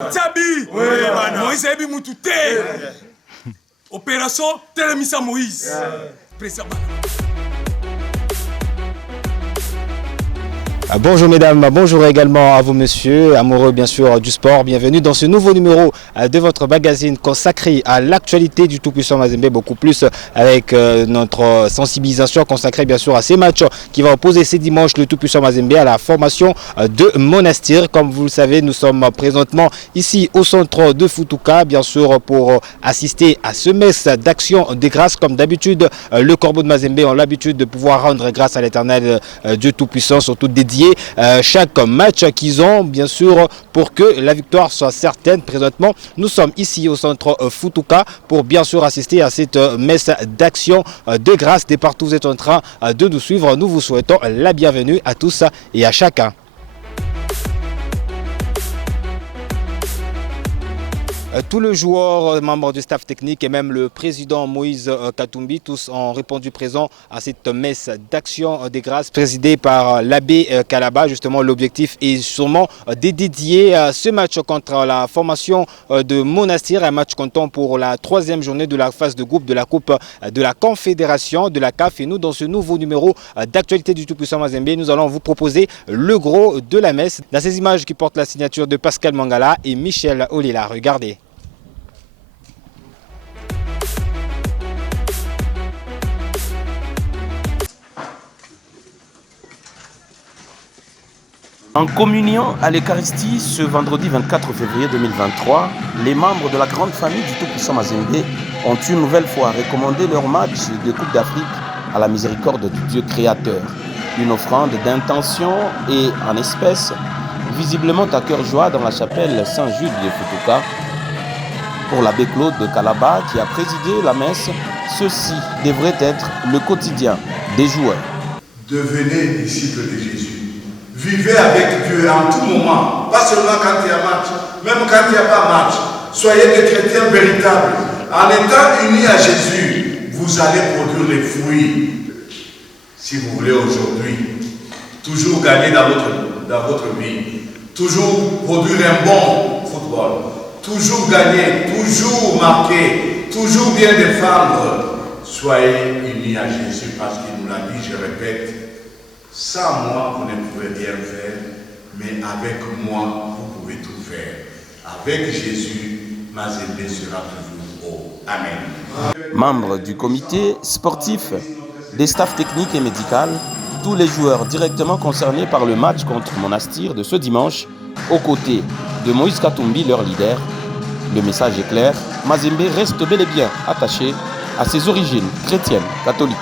Tchabi, Moïse Ebi Moutouté. Opération Telemissa Moïse. Bonjour mesdames, bonjour également à vous messieurs, amoureux bien sûr du sport. Bienvenue dans ce nouveau numéro de votre magazine consacré à l'actualité du tout-puissant Mazembe, beaucoup plus avec notre sensibilisation consacrée bien sûr à ces matchs qui vont opposer ce dimanche le tout-puissant Mazembe à la formation de Monastir. Comme vous le savez, nous sommes présentement ici au centre de Futuka, bien sûr pour assister à ce messe d'action de grâce. Comme d'habitude, le Corbeau de Mazembe ont l'habitude de pouvoir rendre grâce à l'éternel Dieu tout-puissant, surtout dédié chaque match qu'ils ont bien sûr pour que la victoire soit certaine. Présentement nous sommes ici au centre Futuka pour bien sûr assister à cette messe d'action de grâce. Dès partout vous êtes en train de nous suivre, nous vous souhaitons la bienvenue à tous et à chacun. Tous les joueurs, membres du staff technique et même le président Moïse Katumbi, tous ont répondu présent à cette messe d'action des grâces présidée par l'abbé Kalaba. Justement, l'objectif est sûrement de dédier ce match contre la formation de Monastir, un match comptant pour la troisième journée de la phase de groupe de la Coupe de la Confédération de la CAF. Et nous, dans ce nouveau numéro d'actualité du tout-puissant Mazembe, nous allons vous proposer le gros de la messe. Dans ces images qui portent la signature de Pascal Mangala et Michel Olila. Regardez. En communion à l'Eucharistie ce vendredi 24 février 2023, les membres de la grande famille du Tout-Puissant Mazembe ont une nouvelle fois recommandé leur match de Coupe d'Afrique à la miséricorde du Dieu créateur. Une offrande d'intention et en espèces, visiblement à cœur joie dans la chapelle Saint-Jude de Futuka. Pour l'abbé Claude de Kalaba qui a présidé la messe, ceci devrait être le quotidien des joueurs. Devenez disciples de Jésus. Vivez avec Dieu en tout moment, pas seulement quand il y a match, même quand il n'y a pas match. Soyez des chrétiens véritables. En étant unis à Jésus, vous allez produire les fruits. Si vous voulez aujourd'hui, toujours gagner dans votre vie, toujours produire un bon football, toujours gagner, toujours marquer, toujours bien défendre, soyez unis à Jésus parce qu'il nous l'a dit, je répète. Sans moi, vous ne pouvez rien faire, mais avec moi, vous pouvez tout faire. Avec Jésus, Mazembe sera toujours haut. Amen. Membres du comité sportif, des staffs techniques et médicaux, tous les joueurs directement concernés par le match contre Monastir de ce dimanche, aux côtés de Moïse Katumbi, leur leader. Le message est clair, Mazembe reste bel et bien attaché à ses origines chrétiennes, catholiques.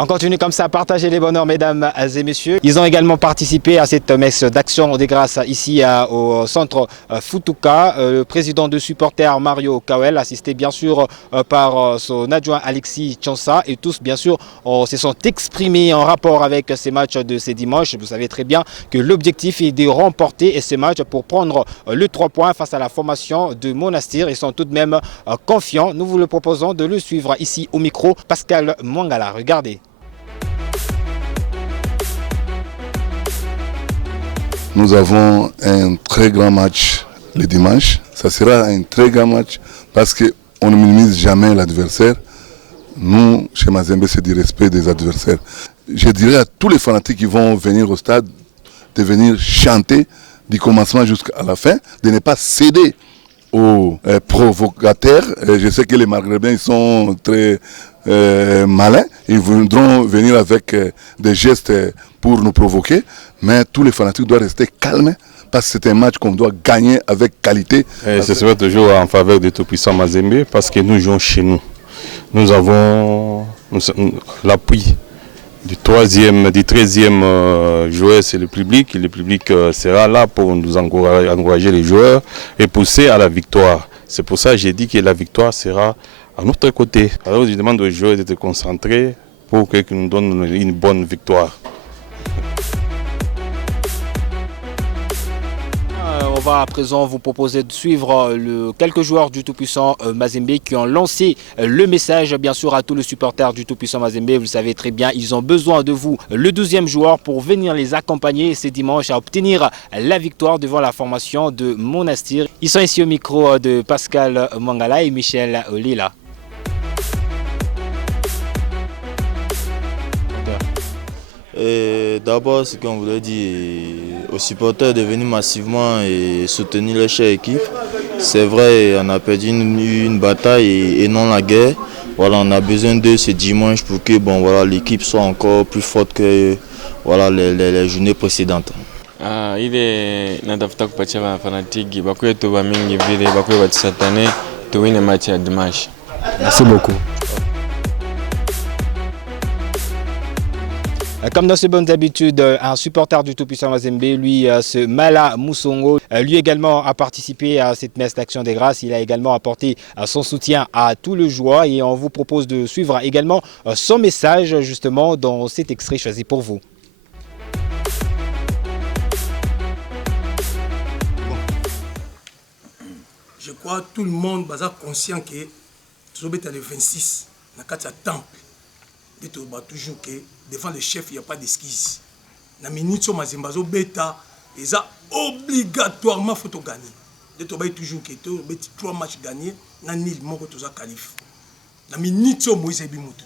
On continue comme ça à partager les bonheurs, mesdames et messieurs. Ils ont également participé à cette messe d'action des grâces ici au centre Futuka. Le président de supporters Mario Kawel, assisté bien sûr par son adjoint Alexis Chansa. Et tous, bien sûr, se sont exprimés en rapport avec ces matchs de ces dimanches. Vous savez très bien que l'objectif est de remporter ces matchs pour prendre le 3 points face à la formation de Monastir. Ils sont tout de même confiants. Nous vous le proposons de le suivre ici au micro. Pascal Mangala, regardez. Nous avons un très grand match le dimanche. Ça sera un très grand match parce qu'on ne minimise jamais l'adversaire. Nous, chez Mazembe, c'est du respect des adversaires. Je dirais à tous les fanatiques qui vont venir au stade de venir chanter du commencement jusqu'à la fin, de ne pas céder aux provocateurs. Je sais que les Maghrébins ils sont très malins. Ils voudront venir avec des gestes pour nous provoquer. Mais tous les fanatiques doivent rester calmes parce que c'est un match qu'on doit gagner avec qualité. Ce sera toujours en faveur du tout-puissant Mazembe parce que nous jouons chez nous. Nous avons l'appui du 13e joueur, c'est le public. Et le public sera là pour nous encourager les joueurs et pousser à la victoire. C'est pour ça que j'ai dit que la victoire sera à notre côté. Alors je demande aux joueurs d'être concentrés pour qu'ils nous donnent une bonne victoire. va à présent vous proposer de suivre quelques joueurs du tout-puissant Mazembe qui ont lancé le message bien sûr à tous les supporters du tout-puissant Mazembe. Vous le savez très bien, ils ont besoin de vous, le 12e joueur, pour venir les accompagner ce dimanche à obtenir la victoire devant la formation de Monastir. Ils sont ici au micro de Pascal Mangala et Michel Olila. D'abord, ce qu'on voulait dire aux supporters de venir massivement et soutenir leur chère équipe. C'est vrai, on a perdu une bataille et non la guerre. Voilà, on a besoin d'eux ce dimanche pour que l'équipe soit encore plus forte que les journées précédentes. Ile natafuta kupatia wanafanatiki bakuwe tu mingi vile bakuwe batusatane tuwine match ya dimanche. Merci beaucoup. Comme dans ses bonnes habitudes, un supporter du tout-puissant Mazembe, lui, ce Mala Moussongo, lui également a participé à cette messe d'action des grâces. Il a également apporté son soutien à tout le joueur et on vous propose de suivre également son message justement dans cet extrait choisi pour vous. Je crois que tout le monde est conscient que nous sommes le 26 dans le temple. Toujours que devant le chef, il n'y a pas d'esquisse. Dans les minutes, Mazembazo bêta, ils ont obligatoirement faut gagner. Nous avons toujours que 3 matchs gagnés, nous avons nul qualifié. Dans les minutes, Moïse Bimutu.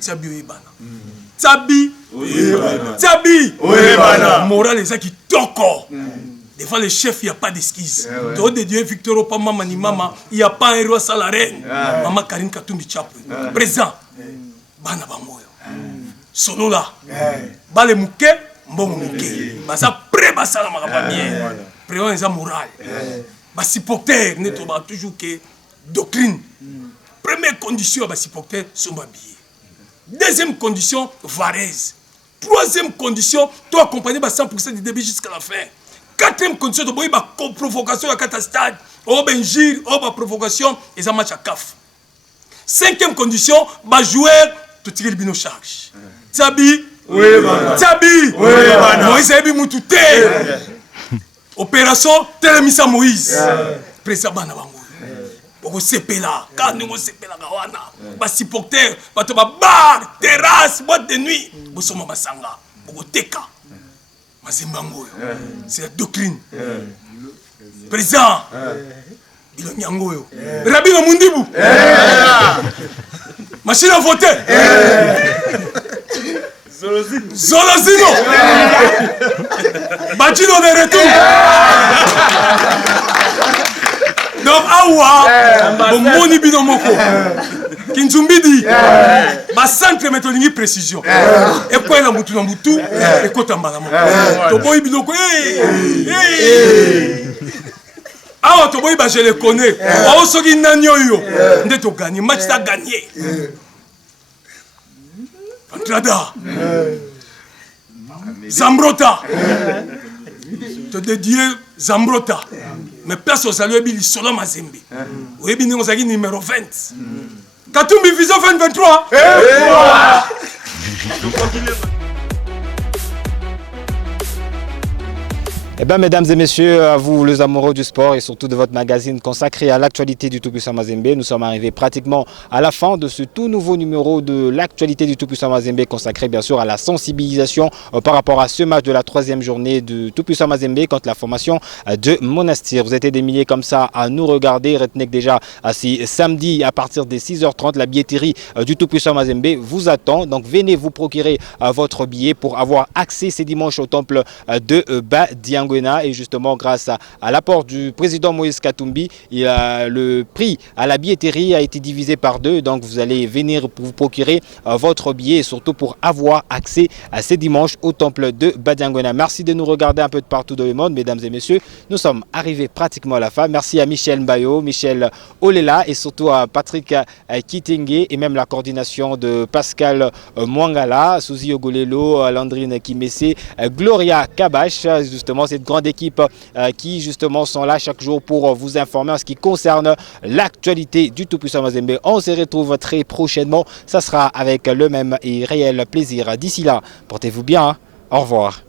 Tsabi Oebana. Tsabi Oebana. Moral est ça qui toko. Devant le chef, il n'y a pas d'esquisse. Toi de Dieu, Victor Opama, Mani Mama, il n'y a pas un héros à la reine. Maman Karine Katumbi Chapwe. Présent. Bana Bangoyo. Sonola. Bale Mouké, Mbongo Mouké. Basa pré basala makaba bien. Préon est moral. Basi supporter, ne toba toujours que doctrine. Première condition, basi supporter sont habillés. Deuxième condition, Varese. Troisième condition, toi accompagné 100% du début jusqu'à la fin. Quatrième condition, tu as une provocation à 4 stades. Tu as une provocation et ça match à CAF. Cinquième condition, tu jouer, tu tires le bino charge. Tsabi, Moïse Ebi Moutouté. Opération Telemisa Moïse. Président Banabango. Boko sepela, quand nous sepela gawana, ba supporter, ba to ba bar, terrasse, boîte de nuit, bo soma basanga, boko teka. Mazembango. C'est la doctrine. Président. Bilo Nyangoyo. Rabino Mundibu. Machine à voter. Zolozino. Bachino de retour. Donc, awa, bon moni bino moko. Kinzumbidi. Ba centre méthodologie précision. Et quoi la mutu na mutu et kota mbala moko. To boy bino ko ah, to boy ba je le connais. Oh soki nanyo yo. Nde to gagner match ta gagné. Antrada. Zambrota. Te dédié Zambrota. Mais place au salut Ebi Solo Mazembe. Ou Ebi Ningo Zagi numéro 20. Katumbi Vision 2023. Eh bien, mesdames et messieurs, à vous les amoureux du sport et surtout de votre magazine consacré à l'actualité du tout-puissant Mazembe, nous sommes arrivés pratiquement à la fin de ce tout nouveau numéro de l'actualité du tout-puissant Mazembe consacré bien sûr à la sensibilisation par rapport à ce match de la 3e journée du tout-puissant Mazembe contre la formation de Monastir. Vous êtes des milliers comme ça à nous regarder. Retenez que déjà c'est samedi à partir des 6h30, la billetterie du tout-puissant Mazembe vous attend. Donc venez vous procurer votre billet pour avoir accès ce dimanche au temple de Badiangona. Et justement grâce à l'apport du président Moïse Katumbi, le prix à la billetterie a été divisé par 2. Donc vous allez venir vous procurer votre billet et surtout pour avoir accès à ce dimanche au temple de Badiangona. Merci de nous regarder un peu de partout dans le monde, mesdames et messieurs. Nous sommes arrivés pratiquement à la fin. Merci à Michel Mbayo, Michel Olela et surtout à Patrick Kitingue et même la coordination de Pascal Mwangala, Suzy Ogolelo, Landrine Kimese, Gloria Kabash, justement cette grande équipe qui justement sont là chaque jour pour vous informer en ce qui concerne l'actualité du tout-puissant Mazembe. On se retrouve très prochainement. Ça sera avec le même et réel plaisir. D'ici là, portez-vous bien. Au revoir.